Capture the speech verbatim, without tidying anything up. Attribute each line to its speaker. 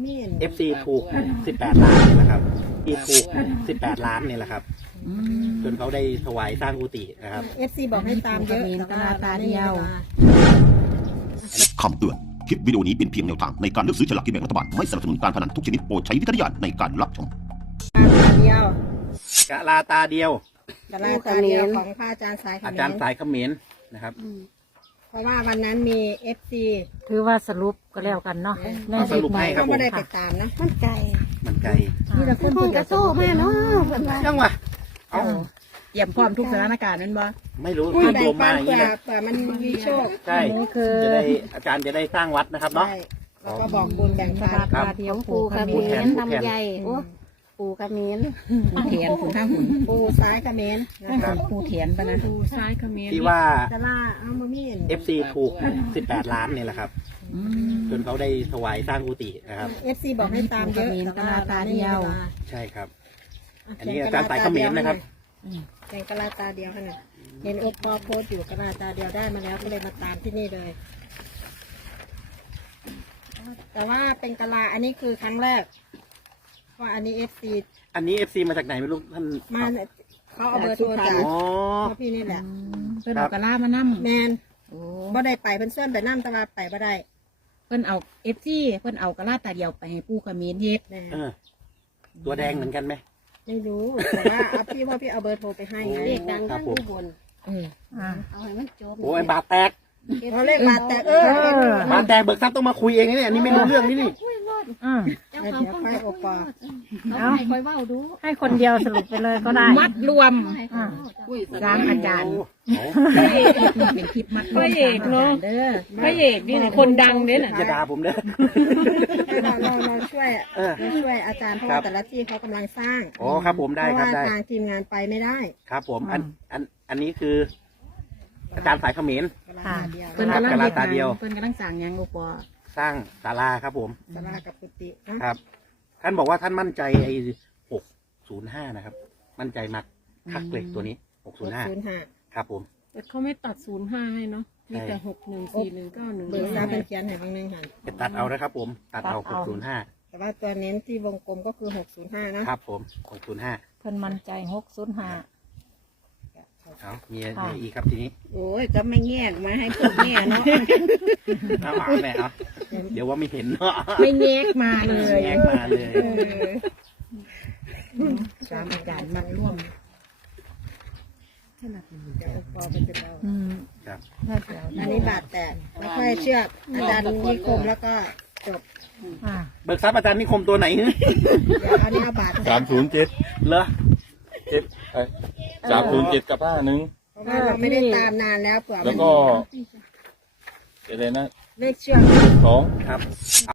Speaker 1: เอฟซีถูกสิบแปดล้านเนี่ยแหละครับที่ถูกสิบแปดล้านเนี่ยแหละครับจนเขาได้ถวายสร้างกุฏินะครับ
Speaker 2: เอฟซีบอกให้ตามเยอะแต่ว่าตาเดียว
Speaker 3: คำเตือน คลิปวิดีโอนี้เป็นเพียงแนวทางในการเลือกซื้อฉลากกินแบ่งรัฐบาล ไม่สนับสนุนการพนันทุกชนิดโปรดใช้วิจารณญาณในการรับชม
Speaker 2: ตาเดียว
Speaker 1: กะลาตาเดียว
Speaker 2: กะลาตาเดียวของพระอาจารย์สายเขมร
Speaker 1: อาจารย์สายเขมรนะครับ
Speaker 2: เพราะว่าวันนั้นมีเอฟซี
Speaker 4: ถือว่าสรุปก็แล้วกันเนาะ
Speaker 1: เอาสรุปให้ครั
Speaker 2: ก็
Speaker 1: บผม
Speaker 2: ไม่ได้ไปตามนะมันไกล
Speaker 1: มันไกล
Speaker 2: มีแต่คนพูดกระโซ่แม่เนาะ
Speaker 1: ยังวะเอา
Speaker 2: เยี่ยมพร้อมทุกสถานการณ์นั่นบ่
Speaker 1: ไม่รู้
Speaker 2: คุย
Speaker 1: ที่
Speaker 2: แบ่
Speaker 1: รง วม
Speaker 2: ปั
Speaker 1: มาน อย่าง
Speaker 2: เผื่
Speaker 1: นี้
Speaker 2: อ
Speaker 1: นะ
Speaker 2: เผื่อมันมีโชค
Speaker 1: ใช่
Speaker 4: นี่คือ
Speaker 1: จะได้อาจารย์จะได้สร้างวัดนะครับเนาะ
Speaker 2: ใช่แล้วก็บอกบุญแบ่งปัน
Speaker 1: ครับ
Speaker 4: ตาเดียว
Speaker 5: ปูกระ
Speaker 1: ปู
Speaker 5: เมี
Speaker 1: แท
Speaker 5: ย
Speaker 1: น
Speaker 5: น
Speaker 1: ปูแทน
Speaker 5: ทำใหญ่โอ้ปูกระเมียน
Speaker 2: ปูเถียนขุนห้าหุ่นปูซ้ายเขมรนะคะปูเถียนปะนะ
Speaker 4: ปูซ้ายเขมร
Speaker 1: ที่ว่า
Speaker 2: กะลาเอามามีน
Speaker 1: เอฟซีถูกสิบแปดล้านเนี่ยแหละครับจนเขาได้ถวายสร้างกุฏินะครับ
Speaker 2: เอฟซีบอกให้ตามเยอะแต่ว่าตาเดียว
Speaker 1: ใช่ครับ อันนี้อาจารย์สายเขมรนะครับ
Speaker 2: แข่งกะลาตาเดียวขนาดเห็นโอปอโพสต์อยู่กะลาตาเดียวได้มาแล้วก็เลยมาตามที่นี่เลย แต่ว่าเป็นกะลาอันนี้คือครั้งแรกว่าอันนี้เอฟซี
Speaker 1: อันนี้เอฟซีมาจากไหนไม่รู้ท่าน
Speaker 2: มาเขาเอาเบอร์โทรจาก
Speaker 1: อ๋อ
Speaker 2: พ่อพี่นี่แหละ
Speaker 4: เพิ่นเอากระลามานั่ม
Speaker 2: แมน
Speaker 4: โอ้
Speaker 2: บ่ได้ไปเพิ่นเส้นไปนั่ตลาดไปบ่ได้
Speaker 4: เพิ่นเอาเอฟซีเพิ่นเอากระลาตาเดียวไปให้ปูเขมรเฮ็ด
Speaker 2: แม่
Speaker 1: เออตัวแดงเหมือนกันไหม
Speaker 2: ไม่รู้แต่ว่าเอาพี่ว่าพี่เอาเบอร์โทรไปให้ไง
Speaker 1: โอ้
Speaker 5: เด็กดัง
Speaker 1: ครั
Speaker 5: ทั้
Speaker 1: บ
Speaker 5: ง
Speaker 1: ผม
Speaker 5: อุบล
Speaker 4: เอออ่า
Speaker 5: เอาให้มันจบ
Speaker 1: โอ้ยบาทแตก
Speaker 2: เขาเลขบาทแต่เออ
Speaker 1: บาทแตกเบิกทรัพย์ต้องมาคุยเองนะเนี่ยอันนี้ไม่รู้เรื่องนี่นี่
Speaker 5: คุยรอด
Speaker 4: อ่า
Speaker 5: เจ้าของคนก็คุยรอดเขาให้คอยเว้าดู
Speaker 4: ให้คนเดียวสรุปไปเลยก็ได้ มัดรวม
Speaker 5: ให้เขาเว้า
Speaker 4: สามอาจารย์
Speaker 1: โอ้
Speaker 4: เป็นคลิปมัดรวมสามอาจารย์เด้อ
Speaker 6: พระเอกนี่คนดังเนี่ยน่ะ
Speaker 1: จะด่าผมเด้อ
Speaker 2: เราเราเราช่วย
Speaker 1: เออ
Speaker 2: เราช่วยอาจารย์เพราะ
Speaker 1: ครั
Speaker 2: ว่า
Speaker 1: บ
Speaker 2: แต่ละที่เขากำลังสร้าง
Speaker 1: อ๋อครับผมได้
Speaker 2: เพราะ
Speaker 1: ครับ
Speaker 2: ว่า
Speaker 1: ได้
Speaker 2: ทางทีมงานไปไม่ได้
Speaker 1: ครับผมอันอันอันนี้คือ อาจารย์สายเขมร
Speaker 2: กะลา
Speaker 4: ค่ะ
Speaker 2: เดียว
Speaker 4: เพิ่นกำลัง
Speaker 1: กระลา
Speaker 4: เฮ็ด
Speaker 1: ตาเดียว
Speaker 4: เพิ่นกำลังสั่งหยังอุปอ
Speaker 1: สร้างศาลาครับผม
Speaker 2: สลากับกุฏินะครับ
Speaker 1: ท่านบอกว่าท่านมั่นใจไอ้หกศูนย์ห้านะครับ มั่นใจมากคักเลยตัวนี้หกศูนย์ห้า
Speaker 2: ศูนย์ห้า
Speaker 1: ครับผม
Speaker 6: แต่เขาไม่ตัดศูนย์ห้าให้เนาะ มีแต่หกหนึ่งสี่หนึ่งเก้าหนึ่ง
Speaker 2: เบอร์ซาเป็นเขียนให้บางนึงหัน
Speaker 1: จะตัดเอานะครับผม ตัดเอาหกศูนย์ห้า
Speaker 2: แต่ว่าตัวเน้นที่วงกลมก็คือหกศูนย์ห้านะครับ
Speaker 1: ผมหกศูนย์ห้า
Speaker 4: เพิ่นมั่นใจหกศูนย์ห้า
Speaker 1: เอามีอะไร
Speaker 4: ค่ะ
Speaker 1: อีกครับทีนี้
Speaker 5: โอ้ยก็ไม่แงกมาให้พวกแม่เนาะ
Speaker 1: เอาเอาแม่เอาเดี๋ยวว่าไม่เห็นเนาะ
Speaker 4: ไม่แยกมาเลย
Speaker 1: แยกมาเลย
Speaker 4: สามอาจารย์มัดร่วม
Speaker 2: เดี๋ยวพอเป็นจะเอา
Speaker 4: อืม
Speaker 1: ครับ
Speaker 4: น่าจะ
Speaker 2: อันนี้บาทแตกไม่ค่อยเชือกอาจารย์นิคมแล้วก็จบ
Speaker 4: อ่า
Speaker 1: เบิกทรัพย์อาจารย์นิคมตัวไหน
Speaker 2: เดี๋ยวเอานี้เอาบาท
Speaker 7: สามศูนย์เจ็ด
Speaker 1: เหรอ
Speaker 7: เจ็ดสามศูนย์เจ็ดกับห้าหนึ่ง
Speaker 2: เพราะว่าเราไม่ได้ตามนานแล้วเผื่อ
Speaker 7: แล้วก็อะไรนะ
Speaker 2: เลขเชือก
Speaker 7: สอง
Speaker 1: ครับ